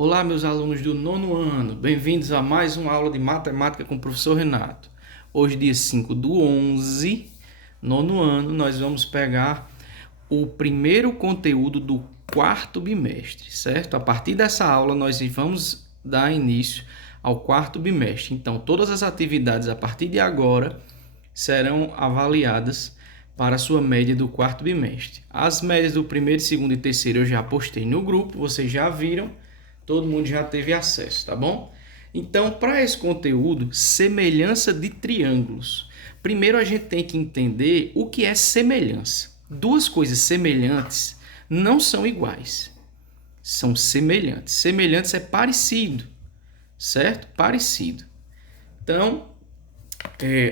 Olá, meus alunos do nono ano, bem-vindos a mais uma aula de matemática com o professor Renato. Hoje, dia 5 do 11, nono ano, nós vamos pegar o primeiro conteúdo do quarto bimestre, certo? A partir dessa aula, nós vamos dar início ao quarto bimestre. Então, todas as atividades a partir de agora serão avaliadas para a sua média do quarto bimestre. As médias do primeiro, segundo e terceiro eu já postei no grupo, vocês já viram. Todo mundo já teve acesso, tá bom? Então, para esse conteúdo, semelhança de triângulos. Primeiro a gente tem que entender o que é semelhança. Duas coisas semelhantes não são iguais. São semelhantes. Semelhantes é parecido, certo? Parecido. Então,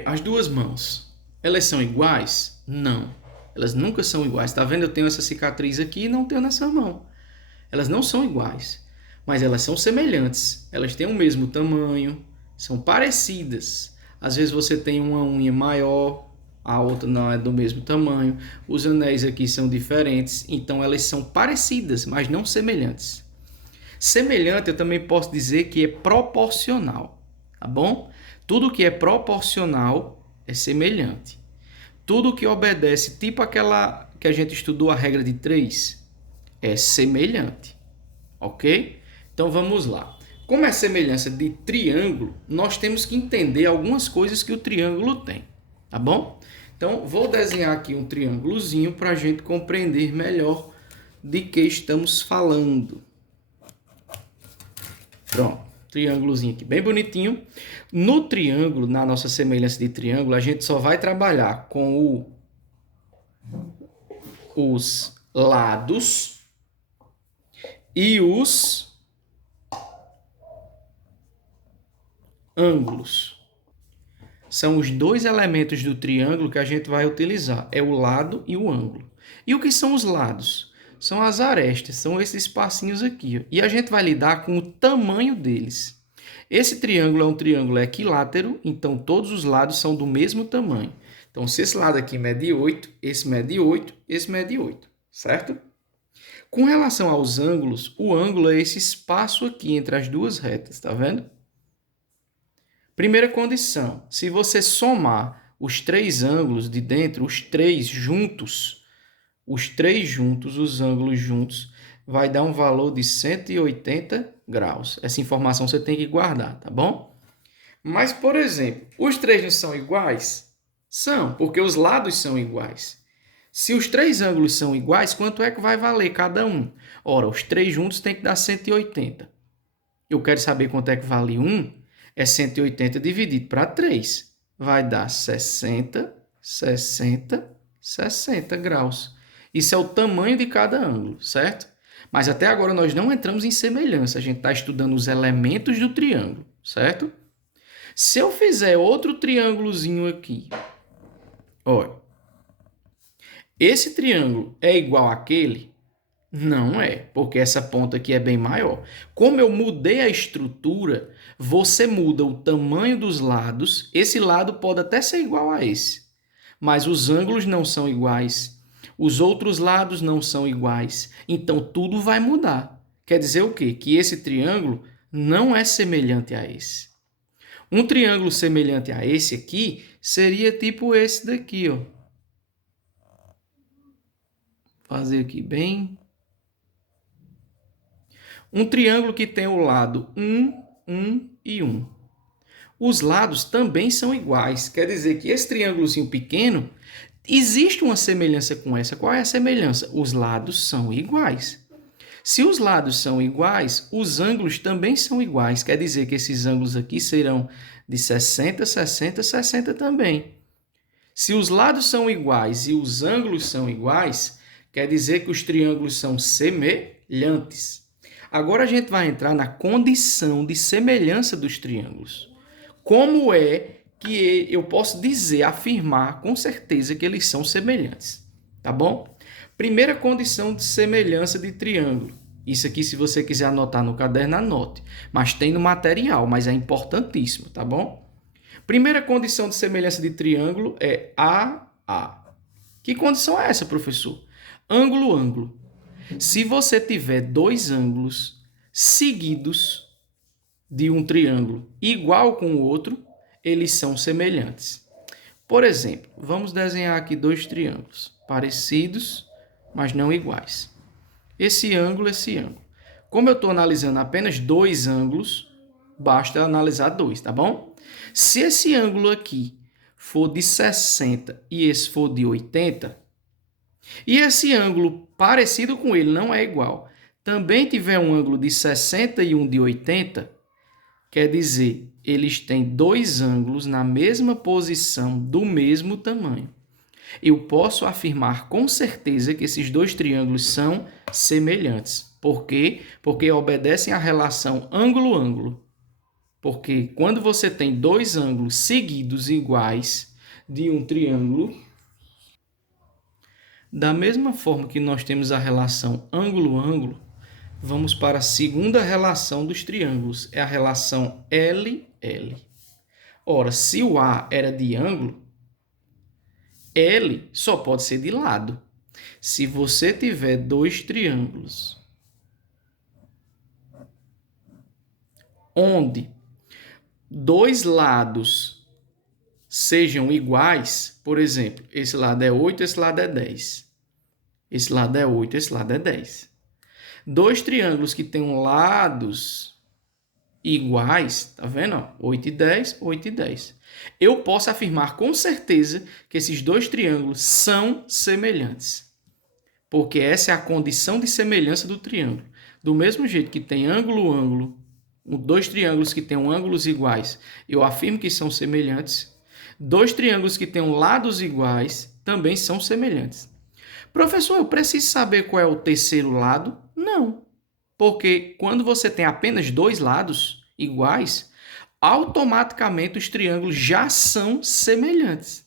as duas mãos, elas são iguais? Não. Elas nunca são iguais. Tá vendo? Eu tenho essa cicatriz aqui e não tenho nessa mão. Elas não são iguais. Mas elas são semelhantes, elas têm o mesmo tamanho, são parecidas. Às vezes você tem uma unha maior, a outra não é do mesmo tamanho, os anéis aqui são diferentes, então elas são parecidas, mas não semelhantes. Semelhante eu também posso dizer que é proporcional, tá bom? Tudo que é proporcional é semelhante. Tudo que obedece, tipo aquela que a gente estudou, a regra de 3, é semelhante, ok? Então vamos lá. Como é semelhança de triângulo, nós temos que entender algumas coisas que o triângulo tem, tá bom? Então vou desenhar aqui um triângulozinho para a gente compreender melhor de que estamos falando. Pronto, triângulozinho aqui bem bonitinho. No triângulo, na nossa semelhança de triângulo, a gente só vai trabalhar com os lados e os ângulos. São os dois elementos do triângulo que a gente vai utilizar. É o lado e o ângulo. E o que são os lados? São as arestas, são esses espacinhos aqui. E a gente vai lidar com o tamanho deles. Esse triângulo é um triângulo equilátero, então todos os lados são do mesmo tamanho. Então, se esse lado aqui mede 8, esse mede 8, esse mede 8, certo? Com relação aos ângulos, o ângulo é esse espaço aqui entre as duas retas, tá vendo? Primeira condição, se você somar os três ângulos de dentro, os três juntos, os ângulos juntos, vai dar um valor de 180 graus. Essa informação você tem que guardar, tá bom? Mas, por exemplo, os três não são iguais? São, porque os lados são iguais. Se os três ângulos são iguais, quanto é que vai valer cada um? Ora, os três juntos tem que dar 180. Eu quero saber quanto é que vale um. É 180 dividido para 3. Vai dar 60, 60, 60 graus. Isso é o tamanho de cada ângulo, certo? Mas até agora nós não entramos em semelhança. A gente está estudando os elementos do triângulo, certo? Se eu fizer outro triângulozinho aqui, olha, esse triângulo é igual àquele? Não é, porque essa ponta aqui é bem maior. Como eu mudei a estrutura, você muda o tamanho dos lados. Esse lado pode até ser igual a esse, mas os ângulos não são iguais. Os outros lados não são iguais. Então, tudo vai mudar. Quer dizer o quê? Que esse triângulo não é semelhante a esse. Um triângulo semelhante a esse aqui seria tipo esse daqui, ó. Vou fazer aqui bem. Um triângulo que tem o lado 1, 1 e 1. Os lados também são iguais. Quer dizer que esse triângulozinho pequeno, existe uma semelhança com essa. Qual é a semelhança? Os lados são iguais. Se os lados são iguais, os ângulos também são iguais. Quer dizer que esses ângulos aqui serão de 60, 60, 60 também. Se os lados são iguais e os ângulos são iguais, quer dizer que os triângulos são semelhantes. Agora a gente vai entrar na condição de semelhança dos triângulos. Como é que eu posso dizer, afirmar com certeza que eles são semelhantes? Tá bom? Primeira condição de semelhança de triângulo. Isso aqui, se você quiser anotar no caderno, anote. Mas tem no material, mas é importantíssimo, tá bom? Primeira condição de semelhança de triângulo é AA. Que condição é essa, professor? Ângulo, ângulo. Se você tiver dois ângulos seguidos de um triângulo igual com o outro, eles são semelhantes. Por exemplo, vamos desenhar aqui dois triângulos parecidos, mas não iguais. Esse ângulo, esse ângulo. Como eu estou analisando apenas dois ângulos, basta analisar dois, tá bom? Se esse ângulo aqui for de 60 e esse for de 80, e esse ângulo parecido com ele não é igual, também tiver um ângulo de 60 e um de 80, quer dizer, eles têm dois ângulos na mesma posição do mesmo tamanho. Eu posso afirmar com certeza que esses dois triângulos são semelhantes. Por quê? Porque obedecem à relação ângulo-ângulo. Porque quando você tem dois ângulos seguidos iguais de um triângulo, da mesma forma que nós temos a relação ângulo-ângulo, vamos para a segunda relação dos triângulos, é a relação L-L. Ora, se o A era de ângulo, L só pode ser de lado. Se você tiver dois triângulos onde dois lados sejam iguais, por exemplo, esse lado é 8, esse lado é 10. Esse lado é 8, esse lado é 10. Dois triângulos que tenham lados iguais, tá vendo? 8 e 10, 8 e 10. Eu posso afirmar com certeza que esses dois triângulos são semelhantes. Porque essa é a condição de semelhança do triângulo. Do mesmo jeito que tem ângulo-ângulo, dois triângulos que tenham ângulos iguais, eu afirmo que são semelhantes. Dois triângulos que tenham lados iguais também são semelhantes. Professor, eu preciso saber qual é o terceiro lado? Não. Porque quando você tem apenas dois lados iguais, automaticamente os triângulos já são semelhantes.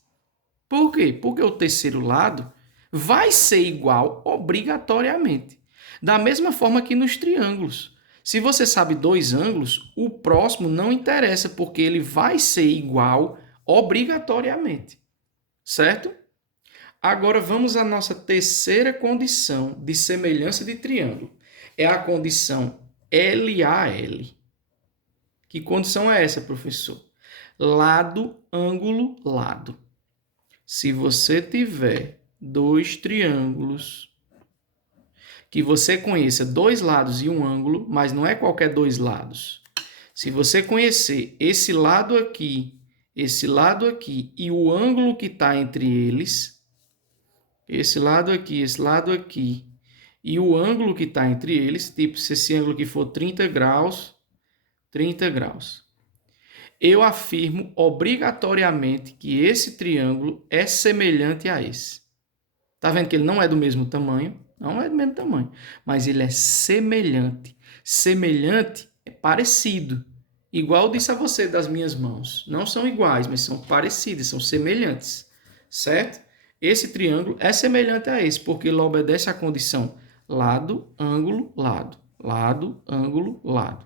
Por quê? Porque o terceiro lado vai ser igual obrigatoriamente. Da mesma forma que nos triângulos. Se você sabe dois ângulos, o próximo não interessa, porque ele vai ser igual obrigatoriamente. Certo? Agora vamos à nossa terceira condição de semelhança de triângulo. É a condição LAL. Que condição é essa, professor? Lado, ângulo, lado. Se você tiver dois triângulos que você conheça dois lados e um ângulo, mas não é qualquer dois lados. Se você conhecer esse lado aqui e o ângulo que está entre eles, esse lado aqui e o ângulo que está entre eles, tipo, se esse ângulo aqui for 30 graus, 30 graus. Eu afirmo obrigatoriamente que esse triângulo é semelhante a esse. Tá vendo que ele não é do mesmo tamanho? Não é do mesmo tamanho, mas ele é semelhante. Semelhante é parecido. Igual eu disse a você das minhas mãos. Não são iguais, mas são parecidas, são semelhantes. Certo? Esse triângulo é semelhante a esse, porque ele obedece à condição lado, ângulo, lado. Lado, ângulo, lado.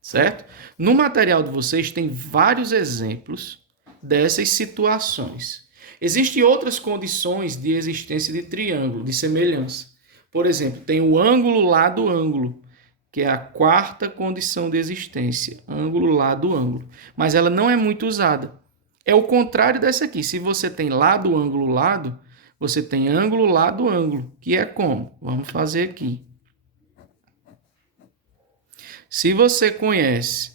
Certo? No material de vocês tem vários exemplos dessas situações. Existem outras condições de existência de triângulo, de semelhança. Por exemplo, tem o ângulo lado ângulo, que é a quarta condição de existência, ângulo lado ângulo, mas ela não é muito usada. É o contrário dessa aqui. Se você tem lado ângulo lado, você tem ângulo lado ângulo, que é como? Vamos fazer aqui. Se você conhece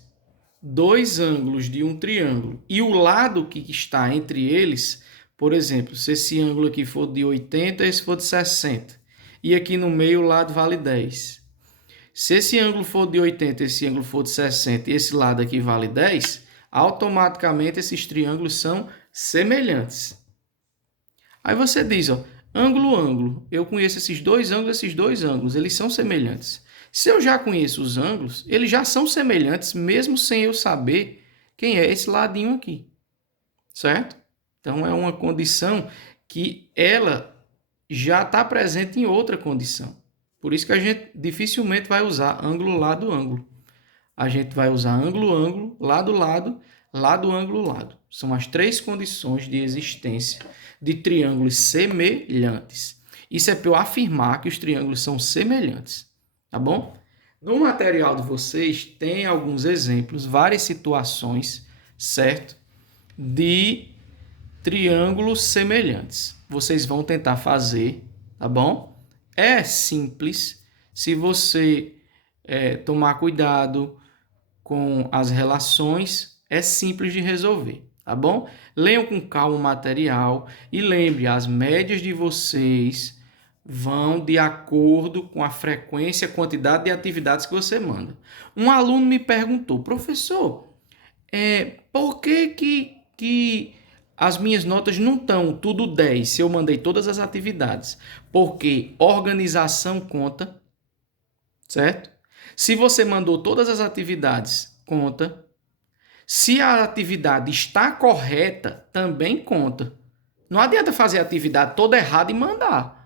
dois ângulos de um triângulo e o lado que está entre eles, por exemplo, se esse ângulo aqui for de 80 e esse for de 60, e aqui no meio o lado vale 10. Se esse ângulo for de 80 e esse ângulo for de 60 e esse lado aqui vale 10, automaticamente esses triângulos são semelhantes. Aí você diz, ó, ângulo, ângulo, eu conheço esses dois ângulos, eles são semelhantes. Se eu já conheço os ângulos, eles já são semelhantes, mesmo sem eu saber quem é esse ladinho aqui. Certo? Então, é uma condição que ela já está presente em outra condição. Por isso que a gente dificilmente vai usar ângulo, lado, ângulo. A gente vai usar ângulo, ângulo, lado, lado, lado, ângulo, lado. São as três condições de existência de triângulos semelhantes. Isso é para eu afirmar que os triângulos são semelhantes. Tá bom? No material de vocês tem alguns exemplos, várias situações, certo? De triângulos semelhantes. Vocês vão tentar fazer, tá bom? É simples se você tomar cuidado com as relações, é simples de resolver, tá bom? Leiam com calma o material e lembre, as médias de vocês vão de acordo com a frequência e a quantidade de atividades que você manda. Um aluno me perguntou, professor, por que as minhas notas não estão tudo 10 se eu mandei todas as atividades? Porque organização conta, certo? Se você mandou todas as atividades, conta. Se a atividade está correta, também conta. Não adianta fazer a atividade toda errada e mandar.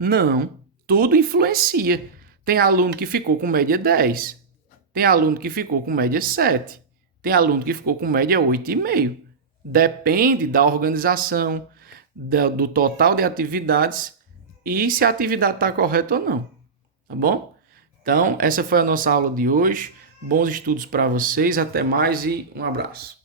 Não, tudo influencia. Tem aluno que ficou com média 10. Tem aluno que ficou com média 7. Tem aluno que ficou com média 8,5. Depende da organização, do total de atividades e se a atividade está correta ou não. Tá bom? Então, essa foi a nossa aula de hoje. Bons estudos para vocês. Até mais e um abraço.